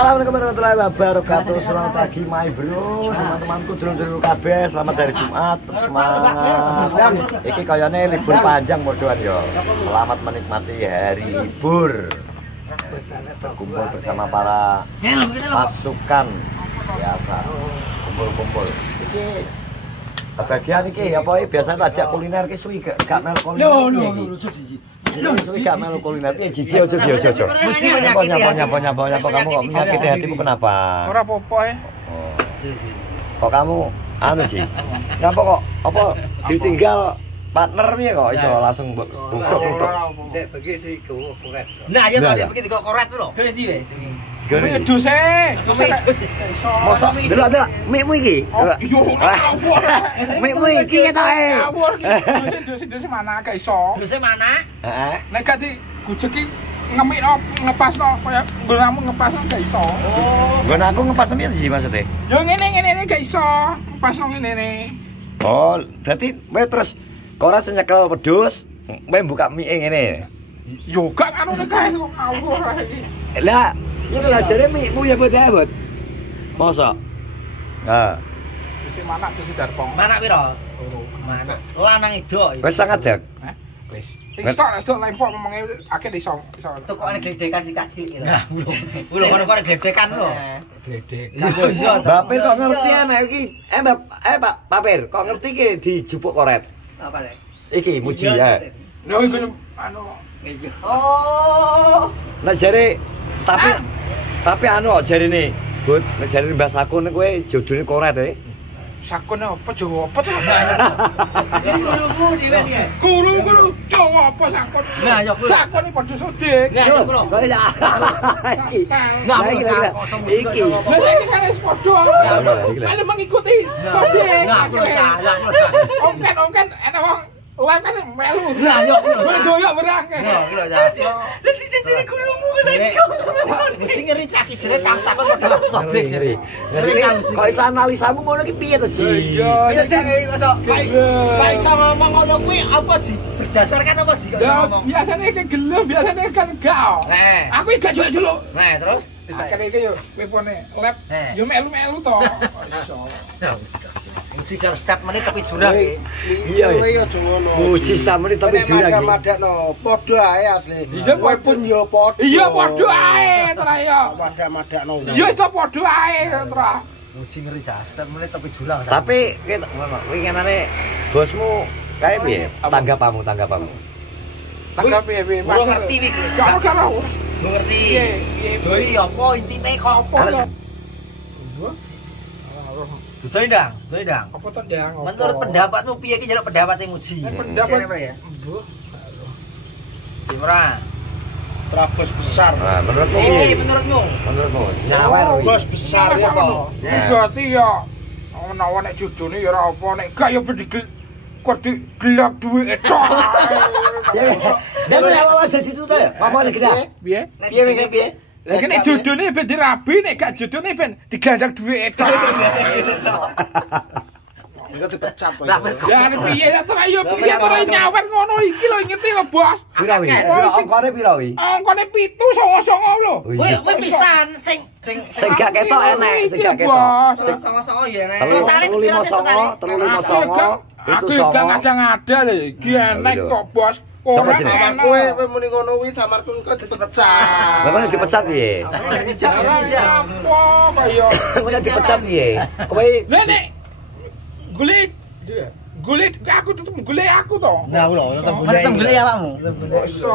Assalamualaikum warahmatullahi wabarakatuh. Selamat pagi my bro, teman-temanku dulur-dulur kabeh. Selamat hari Jumat, semangat. Iki kayane libur panjang modoan yo. Selamat menikmati hari libur. Berkumpul bersama para pasukan biasa. Kumpul-kumpul. Iki bagian iki apa biasanya ajak kuliner ki suwi gak mel kuliner. Suwi gak mel kuliner piye jiji ojo. Muji nyapa kamu kok menyakiti hatimu kenapa? Ora apa-apa ya. Oh. Kok kamu anu Ji? Ngapa kok apa ditinggal partner piye kok iso langsung bukruk-bukruk. Nek begini gowo koret. Nah, ya to, begini kok koret lho. Gede iki. Wedhus e. Mosok delok mikmu iki. Mikmu iki ketoke. Dus mana gak iso. Duse mana? Heeh. Nek gak digujeki ngemikno ngepasno kaya nggonamu ngepasno gak iso. Oh, Nggon aku ngepas piye sih maksudnya? Yo ngene gak iso. Ngepasno ngene. Oh, berarti kowe terus koran nyekel wedhus, kowe buka mie ngene. Yo gak anu nek kae kok ngawur iki. Lah, ya lah jare mikmu ya bot. Mosok. Nah, Dus mana dus darpong. mana piro? Mana? Lanang ido. wis sangat jak. Hah? Wis. Stok lempok ngomongnya akeh iso. Tukokane gledekan sikacil. Nah, ulo kono gledekan lho. Gledek. Bapir kok ngerti anak iki? Pak Papir, kok ngerti iki dijupuk koret? Apa lek? Iki muji ya. Lho iku anu. Oh. Nek jare tapi anu kok jarine, Bud, nek jarine Mbah Sakun kowe jodone koret e. Sakune apa Jawa apa to? Jadi gurumu dhewe iki. Guru Jawa apa sakun? Nah, yo Sakun iki padha sodik. Nah, yo lho. Iki. Nah, Iki. Lah saiki kan wis padha. Kalau mengikuti sodik. Om kan enak wong live kan melu. Nah, yo doyok berang. Yo dadi siji gurumu saiki kok. Sing ngeri caki jere kang sakon padha sodik jere. Kok iso analisamu ngono iki piye to, Ji? Iya jare kok Pak iso ngomong ngono kuwi apa Ji? Berdasarkan apa Ji kok ngomong? Biasanya kan gelem, biasanya kan gak. Aku gak juluk-juluk. Nah, terus Akhirnya iki yo telefone lab yo melu-melu to. Iso. Muji jar statement tapi jurang iki. Iya. Kowe yo aja ngono. Muji stamen tapi jurang iki. Madak-madakno padha ae asli. Iya, Kowe pun yo padha. Iya padha ae tra yo. Madak-madakno. Iya iso padha ae tra. Muji ngeri jar statement tapi jurang. Tapi winginane bosmu kae piye? Tanggapanmu. Tanggap piye? Ora ngerti iki. Gak ora. Ngerti. Piye? Doi apa intine kok Apa to? Dudoi ndang. Apa to ndang? Menurut pendapatmu piye iki jaluk pendapate Muji? Pendapat ya? Mbuh. Cimra. Trabos besar. Nah, menurutmu Iki piye? menurutmu? Menurutmu nyawer kuwi. Bos besar ya to. Berarti ya menawa nek judune ya ora apa nek gak ya bedigel kudu gelap duwe tok. Ya wis. Nek ora jadi tutu ya. Ngomong lagi dah. Piye? Piye? Lah nek judune ben dirabi nek gak judune ben digandang duwe tok. Iku dipecat to. Lah Ya piye ya ora yo piye ora nyawer ngono iki lho ngerti lho Bos. Pira wi? Angkane pira wi? Angkane 7,9 lho. Kowe pisan sing Sing gak ketok enek, sing gak ketok. Bos. songo-songo ya nek. Totale 359, Aku gak ngada-ngada lho iki enek kok Bos. Ora jenenge? Kowe muni ngono kuwi samarku kok dipecat. Lah kok dipecat piye? Nek dijak apa kaya Kok dipecat piye? Kowe nek gulit aku tetep gulit aku to. Nah, lho, tetep golek awakmu.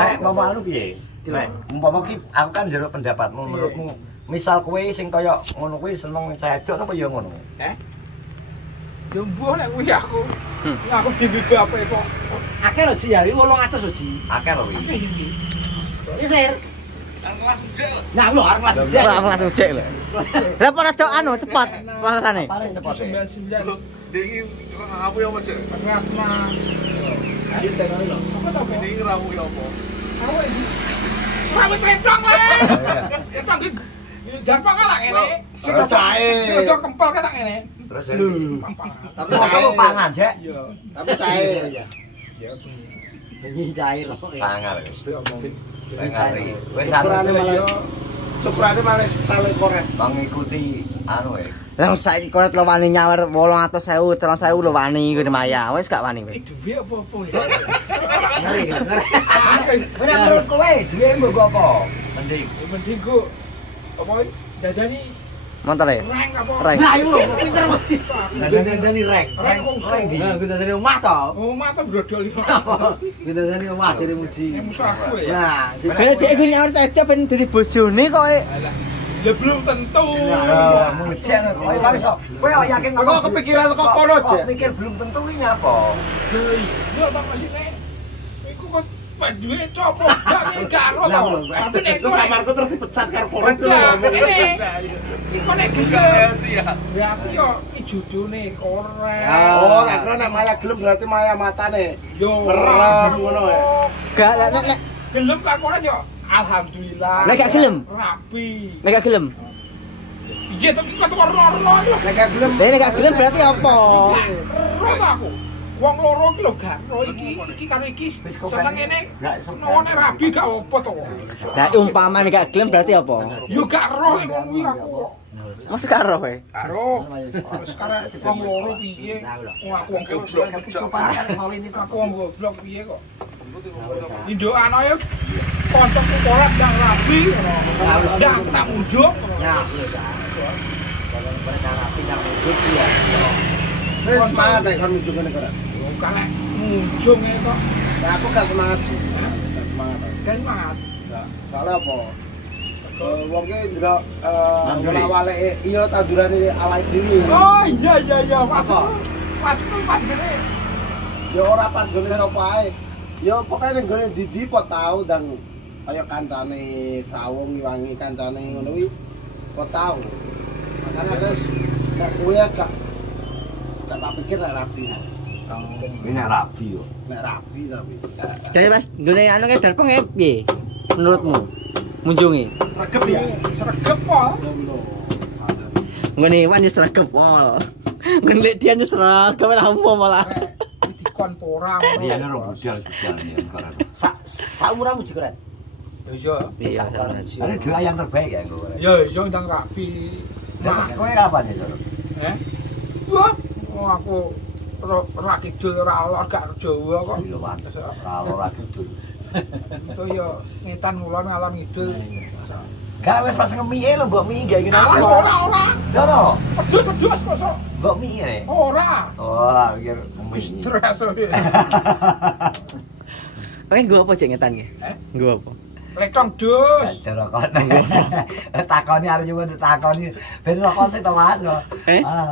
nek mau anu piye? Nek umpama ki aku kan njaluk pendapatmu menurutmu misal kowe sing kaya ngono kuwi seneng cedok apa ya ngono? Yo mbuh nek kuwi aku. Aku dhewe apa kok. Akeh lho Ji, 800 lho Ji. Akeh lho wi. Iki sir. Kelas ujek. Nah, lho arep kelas ujek. Kelas ujek lho. Lah ora do anu cepet prosesane. Paling cepet. 99. Iki aku yo Mas. Kelas mah. Apa to iki rawu yo apa? Rawu trepang le. Trepang iki gampang lah ngene. Sudah kempal kan ngene. Terus Tapi masa lu pangan, Jek? Iya. Tapi cair. Ya. Iki cair. Sangar. Wis omong. Wis anu. Ukurane malah Cukurane malah style korek. Mengikuti anu Lah saiki koret lo wani nyawer 800.000, 300.000 lo wani ngene Maya. Wis gak wani kowe. Duwe apa-apa ya. Bener menurut kowe duwe mbok apa? Mending Mending ku apa dadani Montor ya? rank apa? Rank. Nah, iku lho, pinter Mas. Gue dadani rek. Rank wong Di. Nah, gue dari omah to. Omah ta brodol iki. Gue dari omah jare muji. Yang musuh aku ya. Nah, Lah cek iku nyawer saja ben dadi bojone kok. Ya belum tentu. mujen kowe kok iso. Kowe yakin Kok kepikiran kok kono, Cek? Mikir belum tentu iki nyapa? Iya ta mesine. Iku kok duwe copo gak karo to. Tapi nek Lu kowe kamarku terus dipecat karo korek lho. Lah, ini iku nek gelem. Sia. Ya aku yo iki judune korek. Oh, nek kira nek Maya gelem berarti Maya matane. Yo Merem ngono ya. Gak nek gelem kan korek yo alhamdulillah. Nek gak gelem? Rapi. nek gak gelem. Iya to iki kok loro-loro yo. Nek gak gelem Lah nek gak gelem berarti apa? Loro to aku. Wong loro iki lho gak ro iki karo iki seneng ngene. None rabi gak apa to. Lah umpama nek gak gelem berarti apa? Yo gak ro nek kuwi aku. Mas karo kowe. Karo sekarang wong loro piye? Wong aku wong goblok. Aku wong goblok piye kok. Indokan ayo kancaku korat ndang rabi ngono. Ndang tak munjuk. ya lho ta. Kalau perkara pindah muncul ya. wis semangat nek kon muncul ngene kok. Bukan nek munjuk e kok. Nah, aku gak semangat sih. Gak semangat. Kan semangat. Enggak. Soalnya apa? Wong ki ndelok awale iya tandurane awake dhewe. Oh iya pas. Pas gini. Ya ora pas gone sapa ae. Ya pokoke ning gone Didi po tau dan kaya kancane sawung ngiwangi kancane ngono kuwi kok tau. Makane terus nek kuwi gak tak pikir nek rapi. Ini rabi yo. Nek rapi tapi. Jadi Mas nggone anu ke Darpeng ya piye? Menurutmu? Munjungi. Regep ya. Sregep pol. Nggone wani sregep pol. Nggone lek dia sregep ora umum malah. Dikon pora. Dia ora budal ya karo. Saumuramu jikoran. Iya. Iya. Ada dua yang terbaik ya kowe. Ya ndang rapi. Mas kowe kapan ya, Coro? Wah, aku ora kidul ora alor gak Jawa kok. Iya, Pak. Ora kidul. Itu ya ngetan mulon ngalor ngidul. Gak wis pas ngemike lho mbok mi gak kira. Ora. Dono. Pedus kok. Mbok mi ya. Ora. Oh, pikir Wis ngemik. stres ya. Oke, gua apa cek ngetan nggih? Gua apa? Letong dus. Ada rokok. Takoni arep yo takoni. Ben rokok sing telat kok.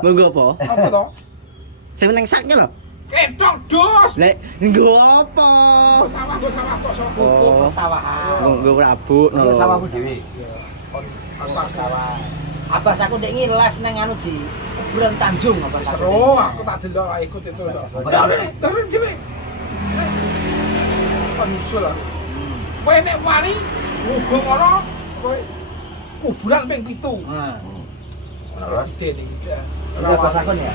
Mau gua apa? Apa to? Sing meneng saknya lho. Letong dus. Lek gua apa? Sawah kok sok. Oh, Persawahan. gua rabut Lho lho. sawahmu dhewe. Apa Sawah. Abas aku ndek ngi live nang anu Ji. Kuburan Tanjung abas aku. seru aku tak delok ikut itu lho. Dari dhewe. Penyusul aku. Kowe nek wani hubung ngono kowe kuburan ping 7. Nah, Terus dene iki. udah pas aku ya.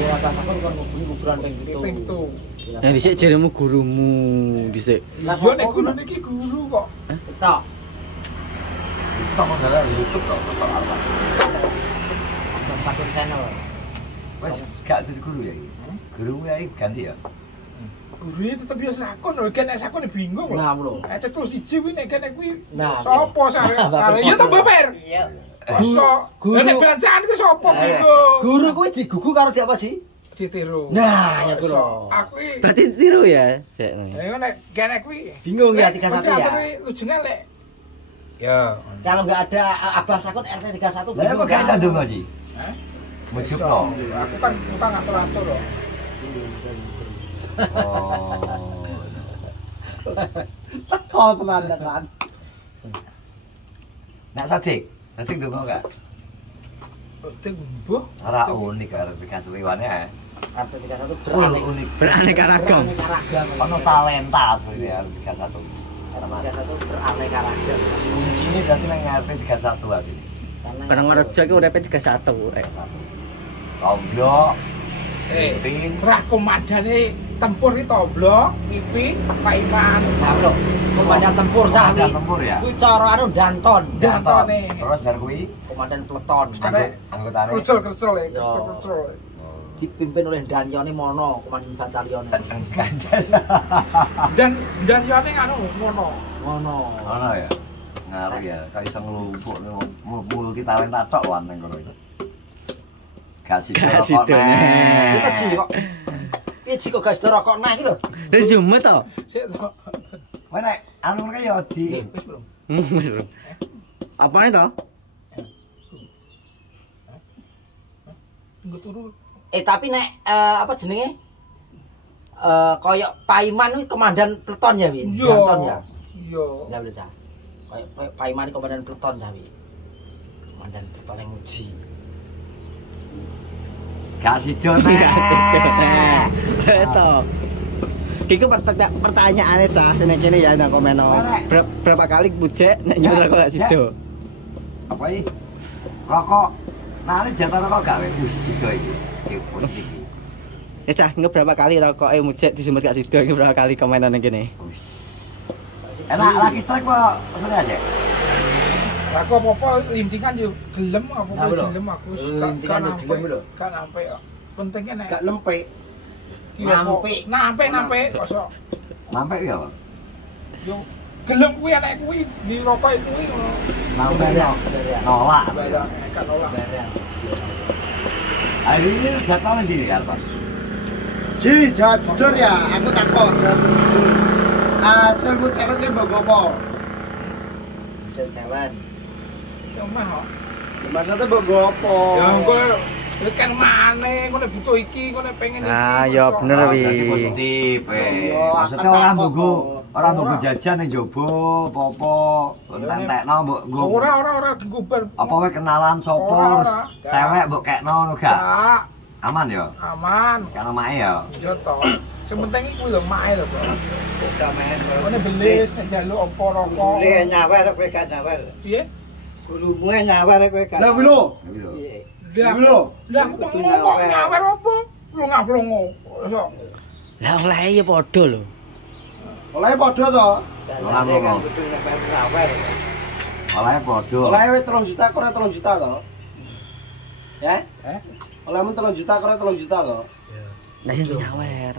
Ya pas aku kon ngubungi kuburan ping Ping 7. 7. Yang dhisik jaremu gurumu dhisik. Lah nek guru niki guru kok. Tok. Kok masalah YouTube kok apa? Pas aku channel. Wes gak dadi guru ya iki. Guru ya iki ganti ya. Gurune tetep ya sakon lho, nek sakon bingung lho. Nah, bro. Terus siji kuwi nek kene kuwi Nah, sapa sare? Ya ta baper. Iya. Kosok. Guru- Nek bancaan iki sapa bingung. Guru kuwi digugu karo dia apa sih? Ditiru. Nah, ya ku lho. Aku iki Berarti tiru ya, cek. nek kene kuwi Bingung ya 31 ya. Lujengan lek. Ya. Kalau nggak ada abah sakun RT 31 Lah kok gak ada ndonga Ji? Hah? Mujubno. Aku kan bukan ngatur-atur lho. Oh. Teko tenan kan. Nak sadik ndonga gak? Ding mbuh. Ora unik karo bekas liwane ya. RT 31 Unik. Beraneka ragam. Beraneka ragam. Ono talenta sebenarnya bekas satu. RT 31 beraneka ragam. Kuncinya berarti nang RP 31 asli. Barang Warejo iki urepe 31. Goblok. Terah komandane tempur iki toblok, ngipi, Pak Iman. Nah, bro. Komandan tempur sah. Komandan tempur ya. Kuwi cara anu Danton. Dantone. Terus bar kuwi Komandan peleton. anggotane. Kercel ya, kercel. Dipimpin oleh Danyone Mono, komandan batalion. Dan yane anu ngono. Mono. Ono ya. Ngaruh ya, kok iso nglumpuk multi talenta tok wan nang kono itu. Gak sido. Kita ji kok. Piye ji kok gak sida rokok nah iki lho. Resume to. Sik to. Kowe nek anu kaya ya di Wis belum. Apane to? Tunggu turu. Tapi nek apa jenenge? Koyok Paiman kuwi komandan peleton ya, Wi? Danton ya. Iya. Ya lho, Cah. Koyok Paiman komandan peleton ya, Wi. Komandan peleton yang uji. gak sido nek. Betul. Iku pertanyaane Cah sene kene ya nang komen. Berapa kali bujek nek nyuwun rokok gak sido? Apa iki? Rokok. Nah, ini jatah rokok gak wis sido iki. Iki. Ya Cah, berapa kali rokoke mujek disebut gak sido? Iki berapa kali komen nang kene? Enak lagi strike apa maksudnya aja? Aku apa-apa lintingan yo gelem apa gelem aku lintingan yo gelem lho. Kan sampai pentingnya nek Gak lempek. Nampe kosok. Nampe ya, Pak. Yo gelem kuwi anek kuwi di rokok kuwi ngono. Nampe ya. Nolak. Kan nolak. Hari ini jatah nanti nih kan, Pak? Ji, jawab jujur ya, aku takut jawab jujur. Hasilmu cewek ki mbok apa? Hasil jawan. Yo mah. Maksudnya mbok apa? Ya engko kan maneh kok butuh iki kok pengen iki. Ah, ya bener wi. Berarti positif. Maksudnya orang mbok jajan ning jaba apa-apa, entekno mbok nggo. Ora gubar. Apa kowe kenalan sapa? Cewek mbok kekno ngono gak? Gak. Aman ya? Aman. Kan mae ya. Yo to. Sing penting iku lho mae lho, Bro. Kone belis nek njaluk apa rokok. nyawer kowe gak nyawer. Piye? Gulumu nyawer kowe gak. Lah lho. Lah Lho. Lah aku ngomong nyawer apa? Lunga-lunga. Sok. Lah oleh ya padha lho. Oleh padha to. Oleh padha. Oleh wis 3 juta kok ora 3 juta to. Ya? Olehmu 3 juta kok ora 3 juta to. Lah yo nyawer.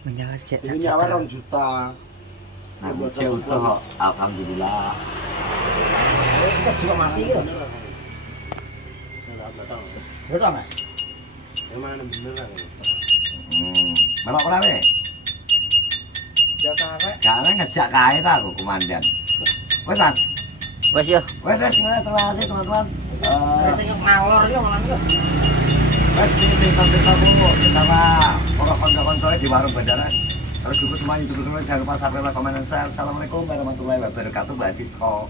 Menyawer cek. Iki nyawer 2 juta. Nah, bocah utuh, alhamdulillah. Kita jiwa mati iki lho. Betul enggak? Emang beneran. Melok ora we? Jatah rek. Karena ngejak kae ta aku komandan. Wes Mas. Wes yo. Wes ngene terima kasih teman-teman. Kita ngalor iki malah iki. Wes ini sampai-sampai bersama para konco-koncoe di warung bandara. Terus juga semuanya itu jangan lupa subscribe, komen, dan share. Assalamualaikum warahmatullahi wabarakatuh. Mbak Disko.